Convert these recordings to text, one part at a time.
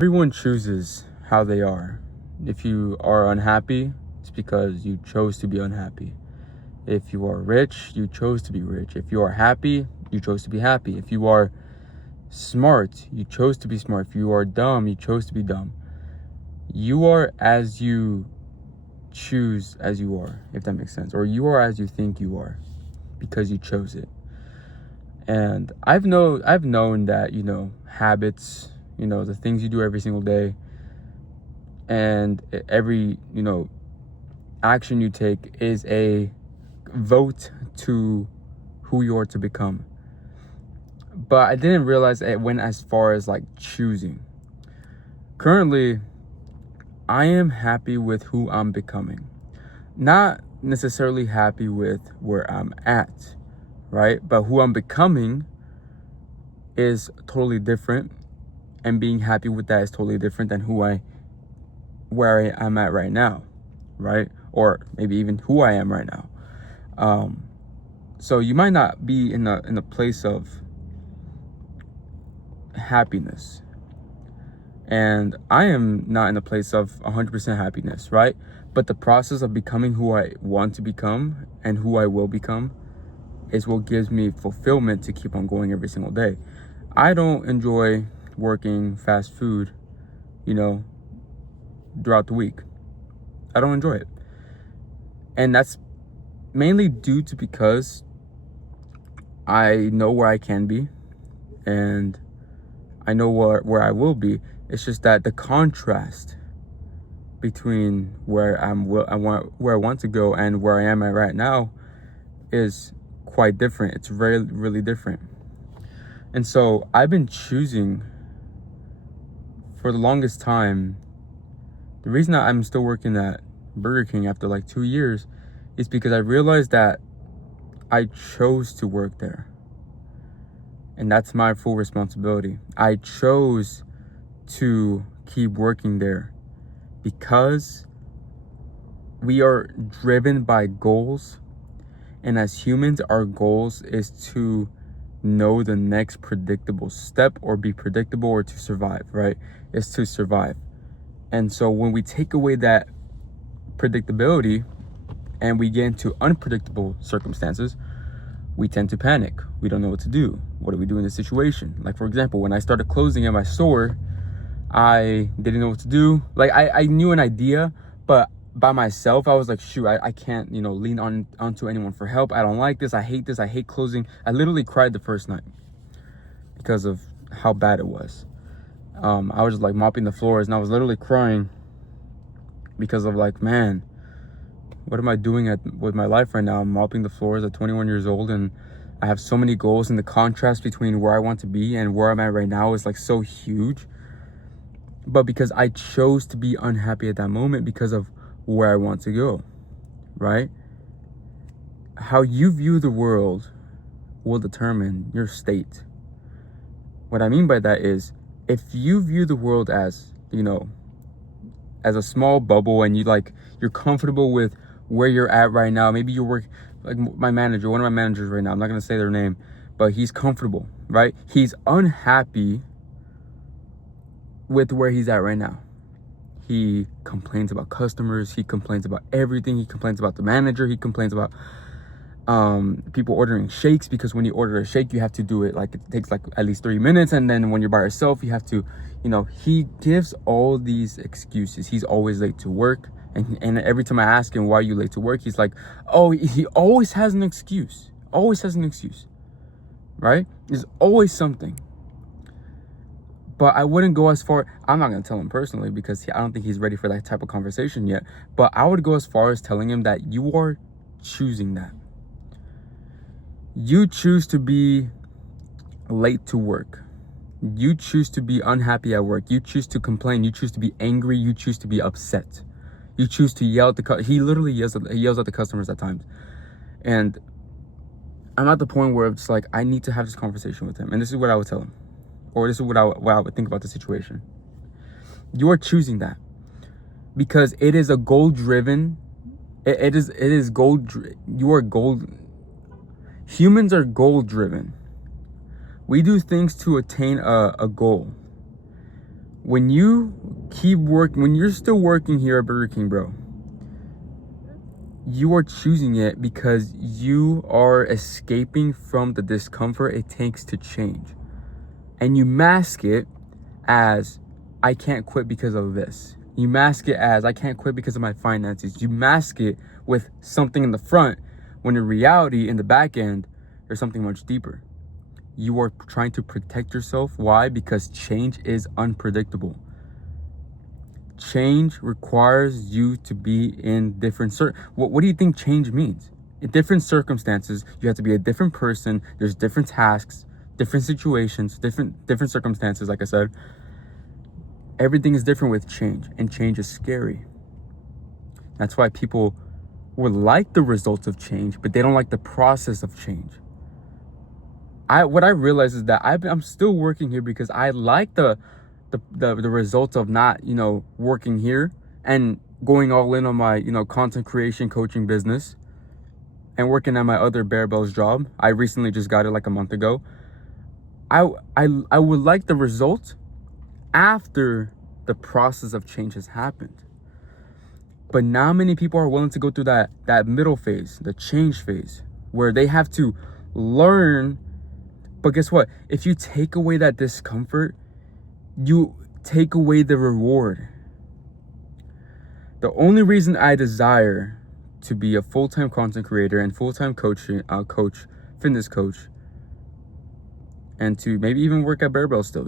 Everyone chooses how they are. If you are unhappy, it's because you chose to be unhappy. If you are rich, you chose to be rich. If you are happy, you chose to be happy. If you are smart, you chose to be smart. If you are dumb, you chose to be dumb. You are as you choose as you are, if that makes sense. Or you are as you think you are because you chose it. And I've known that, habits, the things you do every single day and every, action you take is a vote to who you are to become. But I didn't realize it went as far as like choosing. Currently, I am happy with who I'm becoming. Not necessarily happy with where I'm at, right? But who I'm becoming is totally different. And being happy with that is totally different than where I am at right now, right? Or maybe even who I am right now. So you might not be in a place of happiness, and I am not in a place of 100% happiness, right? But the process of becoming who I want to become and who I will become is what gives me fulfillment to keep on going every single day. I don't enjoy working fast food, throughout the week. I don't enjoy it. And that's mainly due to because I know where I can be and I know where I will be. It's just that the contrast between where I want to go and where I am at right now is quite different. It's really different. And so I've been choosing for the longest time. The reason that I'm still working at Burger King after like 2 years is because I realized that I chose to work there. And that's my full responsibility. I chose to keep working there because we are driven by goals. And as humans, our goals is to know the next predictable step or be predictable or to survive, right? It's to survive. And so when we take away that predictability and we get into unpredictable circumstances, we tend to panic. We don't know what to do. What do we do in this situation? Like, for example, when I started closing at my store, I didn't know what to do. Like, I knew an idea, but by myself, I was like, shoot, I can't, lean onto anyone for help. I don't like this. I hate this. I hate closing. I literally cried the first night because of how bad it was. I was just like mopping the floors and I was literally crying because of like, man, what am I doing with my life right now? I'm mopping the floors at 21 years old and I have so many goals, and the contrast between where I want to be and where I'm at right now is like so huge. But because I chose to be unhappy at that moment because of where I want to go, right? How you view the world will determine your state. What I mean by that is, if you view the world as, as a small bubble and you're comfortable with where you're at right now, maybe you work like one of my managers right now, I'm not going to say their name, but he's comfortable, right? He's unhappy with where he's at right now. He complains about customers. He complains about everything. He complains about the manager. He complains about people ordering shakes, because when you order a shake, you have to do it like it takes like at least 3 minutes. And then when you're by yourself, you have to, he gives all these excuses. He's always late to work. And every time I ask him, why are you late to work? He's like, oh, he always has an excuse. Always has an excuse, right? There's always something. But I wouldn't go as far. I'm not going to tell him personally because I don't think he's ready for that type of conversation yet. But I would go as far as telling him that you are choosing that. You choose to be late to work. You choose to be unhappy at work. You choose to complain. You choose to be angry. You choose to be upset. You choose to yell at he literally yells at the customers at times. And I'm at the point where it's like, I need to have this conversation with him. And this is what I would tell him. Or this is what I would think about the situation. You are choosing that because it is a goal-driven. It is gold. You are gold. Humans are goal-driven. We do things to attain a goal. when you keep working, when you're still working here at Burger King, bro, you are choosing it because you are escaping from the discomfort it takes to change. And you mask it as, I can't quit because of this. You mask it as, I can't quit because of my finances. You mask it with something in the front, when in reality, in the back end, there's something much deeper. You are trying to protect yourself. Why? Because change is unpredictable. Change requires you to be in different what do you think change means? In different circumstances, you have to be a different person. There's different tasks, different situations, different circumstances, like I said. Everything is different with change, and change is scary. That's why people would like the results of change, but they don't like the process of change. What I realize is that I'm still working here because I like the results of not, working here and going all in on my, content creation coaching business and working at my other Bare Bells job. I recently just got it like a month ago. I would like the result after the process of change has happened. But not many people are willing to go through that middle phase, the change phase, where they have to learn. But guess what? If you take away that discomfort, you take away the reward. The only reason I desire to be a full-time content creator and full-time fitness coach, and to maybe even work at Bare Bells still,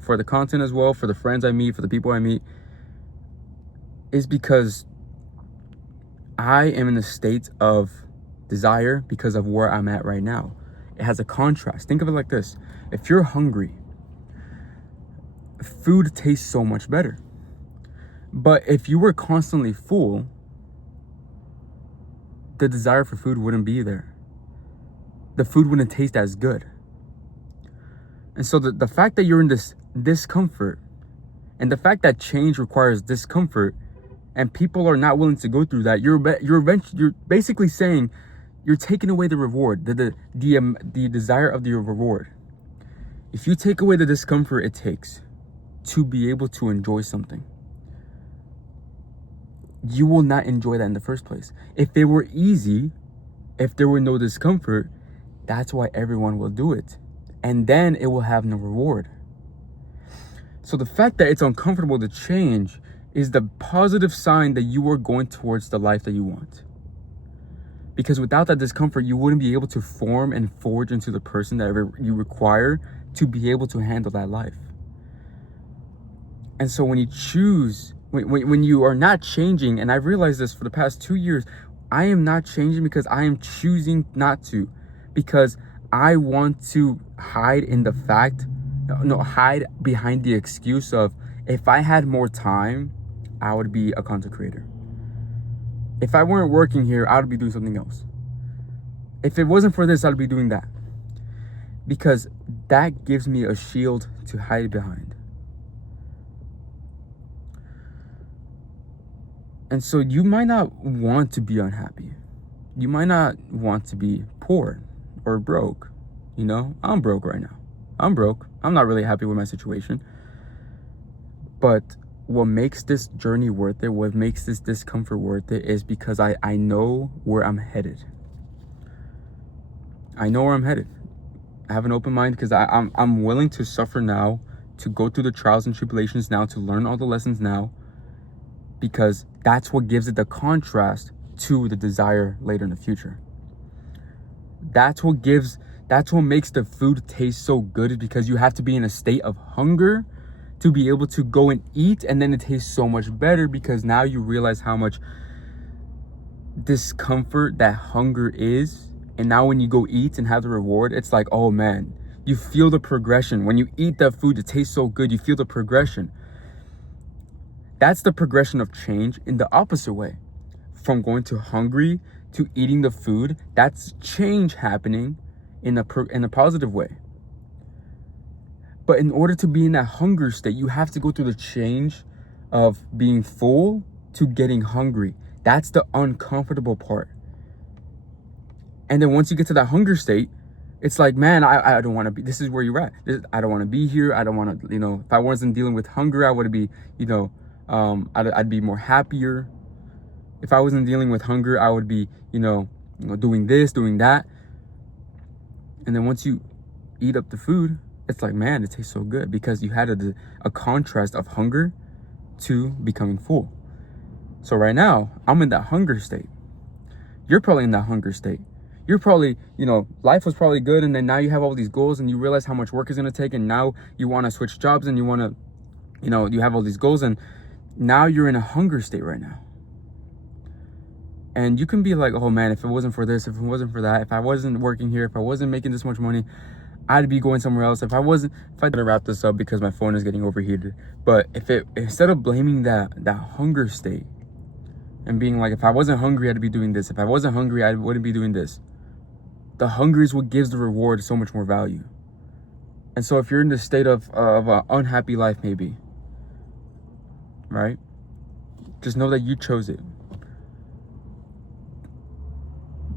for the content as well, for the friends I meet, for the people I meet, is because I am in a state of desire because of where I'm at right now. It has a contrast. Think of it like this. If you're hungry, food tastes so much better. But if you were constantly full, the desire for food wouldn't be there. The food wouldn't taste as good. And so the fact that you're in this discomfort, and the fact that change requires discomfort, and people are not willing to go through that, you're basically saying you're taking away the reward, the desire of the reward. If you take away the discomfort it takes to be able to enjoy something, you will not enjoy that in the first place. If it were easy, if there were no discomfort, that's why everyone will do it. And then it will have no reward. So the fact that it's uncomfortable to change is the positive sign that you are going towards the life that you want. Because without that discomfort, you wouldn't be able to form and forge into the person that you require to be able to handle that life. And so when you choose, when you are not changing, and I've realized this for the past 2 years, I am not changing because I am choosing not to. Because I want to hide behind the excuse of, if I had more time, I would be a content creator. If I weren't working here, I would be doing something else. If it wasn't for this, I'd be doing that. Because that gives me a shield to hide behind. And so you might not want to be unhappy. You might not want to be poor or broke. I'm broke right now. I'm broke. I'm not really happy with my situation. But what makes this journey worth it, what makes this discomfort worth it, is because I know where I'm headed. I know where I'm headed. I have an open mind because I'm willing to suffer now, to go through the trials and tribulations now, to learn all the lessons now, because that's what gives it the contrast to the desire later in the future. That's what makes the food taste so good, is because you have to be in a state of hunger to be able to go and eat, and then it tastes so much better because now you realize how much discomfort that hunger is. And now when you go eat and have the reward, it's like, oh man, you feel the progression. When you eat that food, it tastes so good, you feel the progression. That's the progression of change in the opposite way. From going to hungry to eating the food, that's change happening in a positive way. But in order to be in that hunger state, you have to go through the change of being full to getting hungry. That's the uncomfortable part. And then once you get to that hunger state, It's like, man, I don't want to be, this is where you're at. I don't want to be here. I don't want to, if I wasn't dealing with hunger, I would be, I'd be more happier. If I wasn't dealing with hunger, I would be, doing this, doing that. And then once you eat up the food, it's like, man, it tastes so good, because you had a contrast of hunger to becoming full. So right now, I'm in that hunger state. You're probably in that hunger state. You're probably, life was probably good, and then now you have all these goals, and you realize how much work is going to take, and now you want to switch jobs, and you want to, you have all these goals, and now you're in a hunger state right now. And you can be like, oh man, if it wasn't for this, if it wasn't for that, if I wasn't working here, if I wasn't making this much money, I'd be going somewhere else. If I gotta wrap this up because my phone is getting overheated. But instead of blaming that hunger state and being like, if I wasn't hungry, I'd be doing this. If I wasn't hungry, I wouldn't be doing this. The hunger is what gives the reward so much more value. And so if you're in this state of an unhappy life, maybe, right? Just know that you chose it.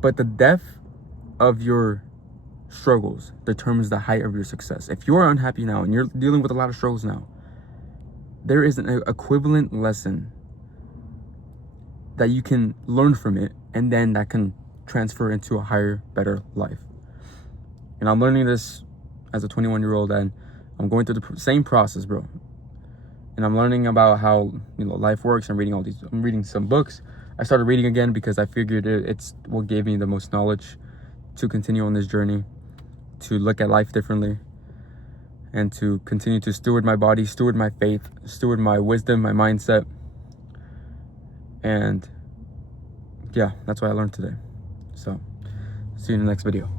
But the depth of your struggles determines the height of your success. If you're unhappy now and you're dealing with a lot of struggles now, there is an equivalent lesson that you can learn from it, and then that can transfer into a higher, better life. And I'm learning this as a 21-year-old, and I'm going through the same process, bro. And I'm learning about how life works. I'm reading some books. I started reading again because I figured it's what gave me the most knowledge to continue on this journey, to look at life differently, and to continue to steward my body, steward my faith, steward my wisdom, my mindset. And yeah, that's what I learned today. So see you in the next video.